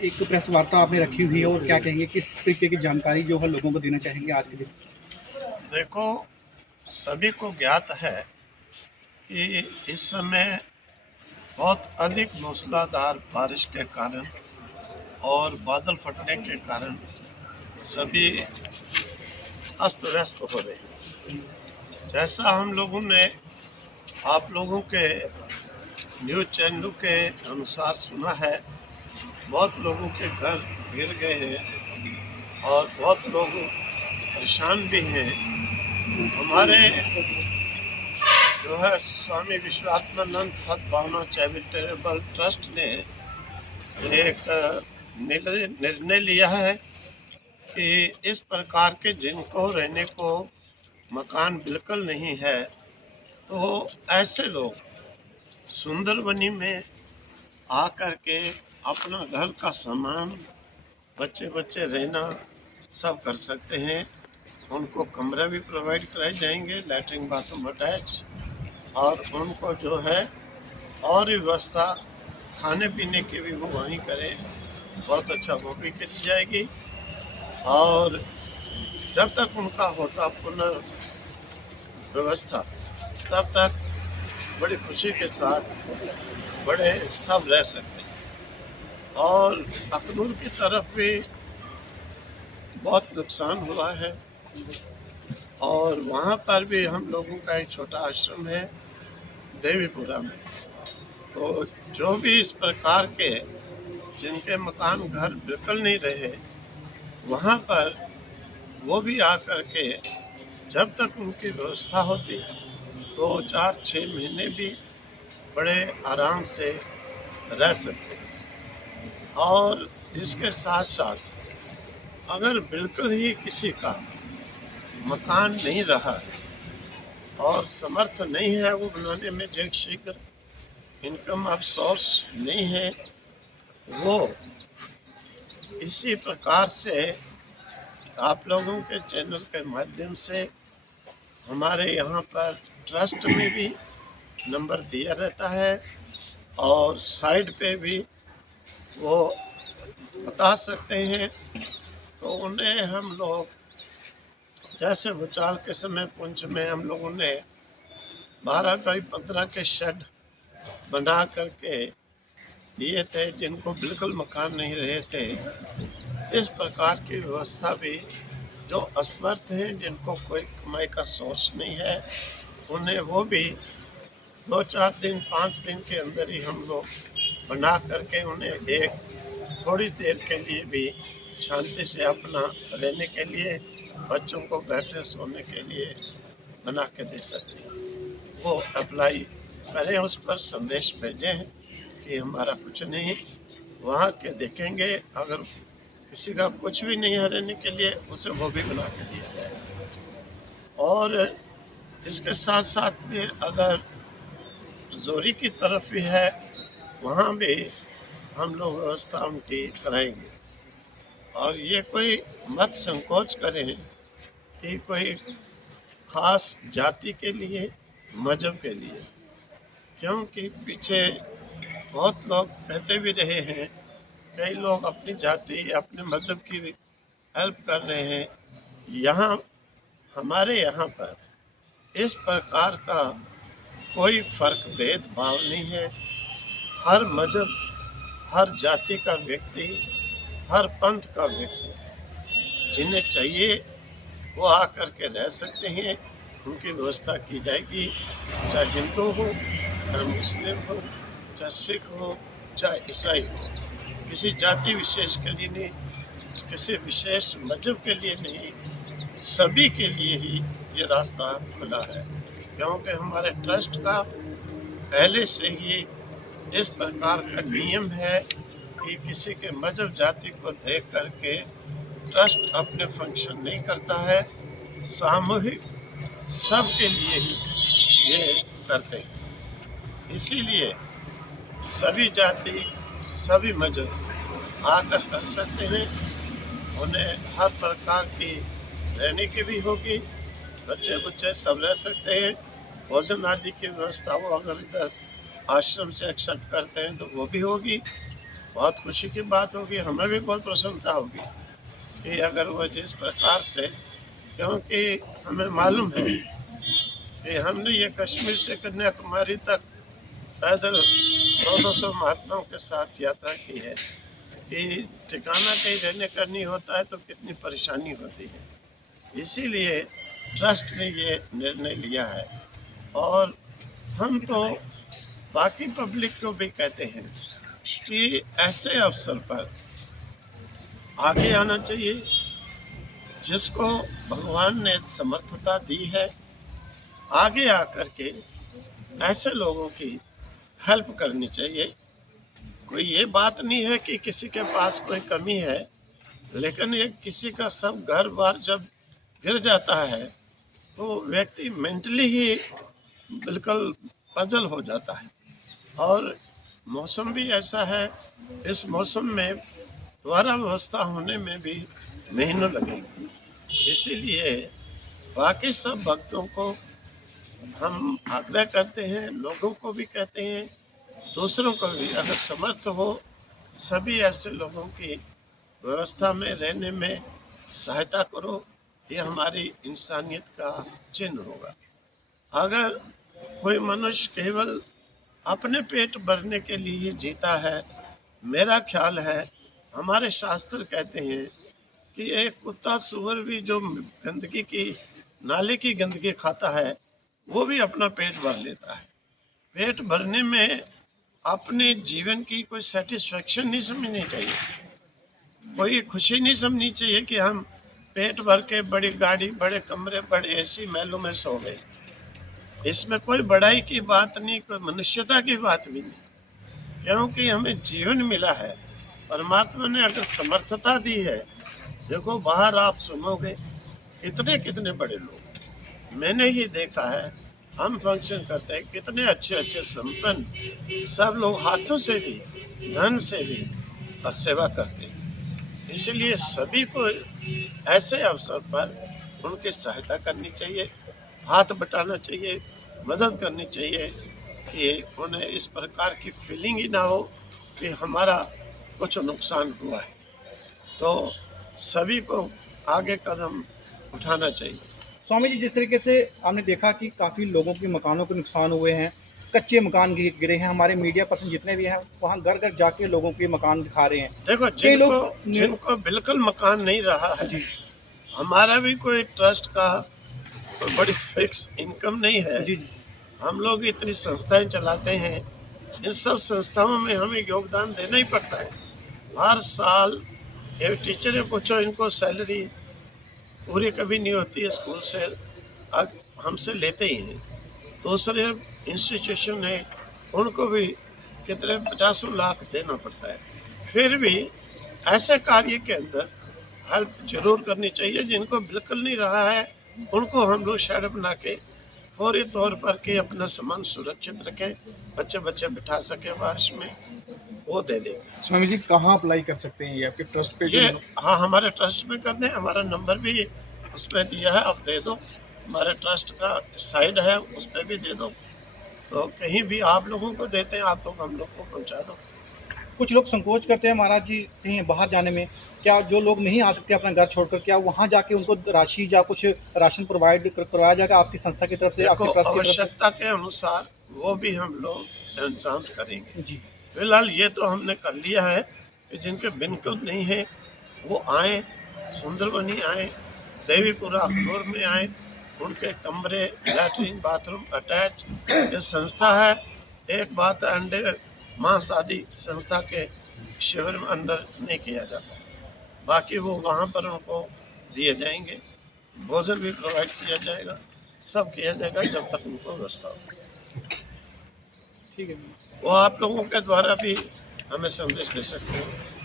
एक प्रेस वार्ता आपने रखी हुई है और क्या कहेंगे, किस तरीके की जानकारी जो है लोगों को देना चाहेंगे आज के दिन? देखो, सभी को ज्ञात है कि इस समय बहुत अधिक मूसलाधार बारिश के कारण और बादल फटने के कारण सभी अस्त व्यस्त हो रहे हैं। जैसा हम लोगों ने आप लोगों के न्यूज़ चैनलों के अनुसार सुना है, बहुत लोगों के घर गिर गए हैं और बहुत लोग परेशान भी हैं। हमारे जो है स्वामी विश्वात्मानंद सद्भावना चैरिटेबल ट्रस्ट ने एक निर्णय लिया है कि इस प्रकार के जिनको रहने को मकान बिल्कुल नहीं है, तो ऐसे लोग सुंदरबनी में आकर के अपना घर का सामान, बच्चे रहना सब कर सकते हैं। उनको कमरा भी प्रोवाइड कराए जाएंगे, लैट्रिन बाथरूम अटैच, और उनको जो है और व्यवस्था खाने पीने की भी वो वहीं करें, बहुत अच्छा वो भी करी जाएगी। और जब तक उनका होता पुनर्व्यवस्था, तब तक बड़ी खुशी के साथ बड़े सब रह सकते हैं। और अखनूर की तरफ भी बहुत नुकसान हुआ है और वहाँ पर भी हम लोगों का एक छोटा आश्रम है देवीपुरा में। तो जो भी इस प्रकार के जिनके मकान घर बिल्कुल नहीं रहे, वहाँ पर वो भी आकर के जब तक उनकी व्यवस्था होती 2 4 6 महीने भी बड़े आराम से रह सकते हैं। और इसके साथ साथ अगर बिल्कुल ही किसी का मकान नहीं रहा है और समर्थ नहीं है वो बनाने में, जो शीघ्र इनकम ऑफ सोर्स नहीं है, वो इसी प्रकार से आप लोगों के चैनल के माध्यम से हमारे यहाँ पर ट्रस्ट में भी नंबर दिया रहता है और साइड पे भी वो बता सकते हैं। तो उन्हें हम लोग, जैसे भूचाल के समय पुंछ में हम लोगों ने 12x15 के शेड बना करके दिए थे जिनको बिल्कुल मकान नहीं रहे थे। इस प्रकार की व्यवस्था भी जो असमर्थ हैं, जिनको कोई कमाई का सोर्स नहीं है, उन्हें वो भी 2 4 दिन 5 दिन के अंदर ही हम लोग बना करके उन्हें एक थोड़ी देर के लिए भी शांति से अपना रहने के लिए, बच्चों को बैठने सोने के लिए बना के दे सकते हैं। वो अप्लाई करें, उस पर संदेश भेजें कि हमारा कुछ नहीं, वहाँ के देखेंगे। अगर किसी का कुछ भी नहीं है रहने के लिए, उसे वो भी बना के दिया जाए। और इसके साथ साथ में अगर जोरी की तरफ भी है, वहाँ भी हम लोग व्यवस्था उनकी कराएंगे। और ये कोई मत संकोच करें कि कोई खास जाति के लिए, मजहब के लिए, क्योंकि पीछे बहुत लोग कहते भी रहे हैं, कई लोग अपनी जाति अपने मजहब की हेल्प कर रहे हैं। यहाँ हमारे यहाँ पर इस प्रकार का कोई फर्क भेदभाव नहीं है। हर मजहब, हर जाति का व्यक्ति, हर पंथ का व्यक्ति जिन्हें चाहिए वो आकर के रह सकते हैं, उनकी व्यवस्था की जाएगी। चाहे हिंदू हो, चाहे मुस्लिम हो, चाहे सिख हो, चाहे ईसाई हो, किसी जाति विशेष के लिए नहीं, किसी विशेष मजहब के लिए नहीं, सभी के लिए ही ये रास्ता खुला है। क्योंकि हमारे ट्रस्ट का पहले से ही इस प्रकार का नियम है कि किसी के मजहब जाति को देख करके ट्रस्ट अपने फंक्शन नहीं करता है, सामूहिक सबके लिए ही ये करते हैं। इसीलिए सभी जाति, सभी मजहब आकर कर सकते हैं। उन्हें हर प्रकार की रहने की भी होगी, बच्चे सब रह सकते हैं। भोजन आदि की व्यवस्था वो अगर इधर आश्रम से एक्सेप्ट करते हैं तो वो भी होगी। बहुत खुशी की बात होगी, हमें भी बहुत प्रसन्नता होगी कि अगर वो जिस प्रकार से, क्योंकि हमें मालूम है कि हमने ये कश्मीर से कन्याकुमारी तक पैदल 200 महात्माओं के साथ यात्रा की है कि ठिकाना कहीं रहने का नहीं होता है तो कितनी परेशानी होती है। इसीलिए ट्रस्ट ने ये निर्णय लिया है और हम तो बाकी पब्लिक को भी कहते हैं कि ऐसे अवसर पर आगे आना चाहिए। जिसको भगवान ने समर्थता दी है, आगे आकर के ऐसे लोगों की हेल्प करनी चाहिए। कोई ये बात नहीं है कि किसी के पास कोई कमी है, लेकिन ये किसी का सब घर बार जब गिर जाता है तो व्यक्ति मेंटली ही बिल्कुल पजल हो जाता है। और मौसम भी ऐसा है, इस मौसम में दोबारा व्यवस्था होने में भी महीनों लगेंगे। इसीलिए बाकी सब भक्तों को हम आग्रह करते हैं, लोगों को भी कहते हैं, दूसरों को भी, अगर समर्थ हो सभी ऐसे लोगों की व्यवस्था में रहने में सहायता करो। ये हमारी इंसानियत का चिन्ह होगा। अगर कोई मनुष्य केवल अपने पेट भरने के लिए जीता है, मेरा ख्याल है, हमारे शास्त्र कहते हैं कि एक कुत्ता सुअर भी जो गंदगी की, नाले की गंदगी खाता है, वो भी अपना पेट भर लेता है। पेट भरने में अपने जीवन की कोई सेटिस्फेक्शन नहीं समझनी चाहिए, कोई खुशी नहीं समझनी चाहिए कि हम पेट भर के बड़ी गाड़ी, बड़े कमरे, बड़े एसी महलों में सो गए। इसमें कोई बड़ाई की बात नहीं, कोई मनुष्यता की बात भी नहीं, क्योंकि हमें जीवन मिला है। परमात्मा ने अगर समर्थता दी है, देखो बाहर आप सुनोगे कितने कितने बड़े लोग, मैंने ही देखा है, हम फंक्शन करते हैं, कितने अच्छे अच्छे संपन्न सब लोग हाथों से भी, धन से भी सेवा करते हैं। इसलिए सभी को ऐसे अवसर पर उनकी सहायता करनी चाहिए, हाथ बटाना चाहिए, मदद करनी चाहिए कि उन्हें इस प्रकार की फीलिंग ही ना हो कि हमारा कुछ नुकसान हुआ है। तो सभी को आगे कदम उठाना चाहिए। स्वामी जी, जिस तरीके से हमने देखा कि काफ़ी लोगों के मकानों के नुकसान हुए हैं, कच्चे मकान गिरे हैं, हमारे मीडिया पर्सन जितने भी हैं वहाँ घर घर जाके लोगों के मकान दिखा रहे हैं। देखो, कई जिनको बिल्कुल मकान नहीं रहा है, जी हमारा भी कोई ट्रस्ट का कोई बड़ी फिक्स इनकम नहीं है। जी हम लोग इतनी संस्थाएं चलाते हैं, इन सब संस्थाओं में हमें योगदान देना ही पड़ता है। हर साल ये टीचर पूछो, इनको सैलरी पूरी कभी नहीं होती है, स्कूल से हमसे लेते ही हैं। दूसरे इंस्टीट्यूशन है, उनको भी कितने 50 लाख देना पड़ता है। फिर भी ऐसे कार्य के अंदर हेल्प जरूर करनी चाहिए। जिनको बिल्कुल नहीं रहा है, उनको हम लोग शेड बना के फौरी तौर पर के अपना सामान सुरक्षित रखें, बच्चे बच्चे बिठा सके बारिश में, वो दे देंगे। स्वामी जी, कहाँ अप्लाई कर सकते हैं ये आपके ट्रस्ट पे? ये हाँ, हमारे ट्रस्ट में कर दें, हमारा नंबर भी उसमें दिया है, आप दे दो। हमारे ट्रस्ट का साइड है, उस पर भी दे दो। तो कहीं भी आप लोगों को देते हैं, आप लोग हम लोग को पहुंचा दो। कुछ लोग संकोच करते हैं महाराज जी कहीं बाहर जाने में, क्या जो लोग नहीं आ सकते अपना घर छोड़कर, क्या वहाँ जाके उनको राशि या कुछ राशन प्रोवाइड करवाया जाएगा आपकी संस्था की तरफ से, आपके देखो, ट्रस्ट की तरफ आवश्यकता के अनुसार वो भी हम लोग इंतजाम करेंगे। से? जी फिलहाल ये तो हमने कर लिया है कि जिनके बिल्कुल नहीं है वो आए, सुंदरबनी आए, देवीपुरा अखनूर में आए, उनके कमरे, लैट्रिन, बाथरूम अटैच। ये संस्था है, एक बात अंडे मांस आदि संस्था के शिविर में अंदर नहीं किया जाता, बाकी वो वहाँ पर उनको दिए जाएंगे, भोजन भी प्रोवाइड किया जाएगा, सब किया जाएगा जब तक उनको व्यवस्था हो। ठीक है। वो आप लोगों के द्वारा भी हमें संदेश दे सकते हैं।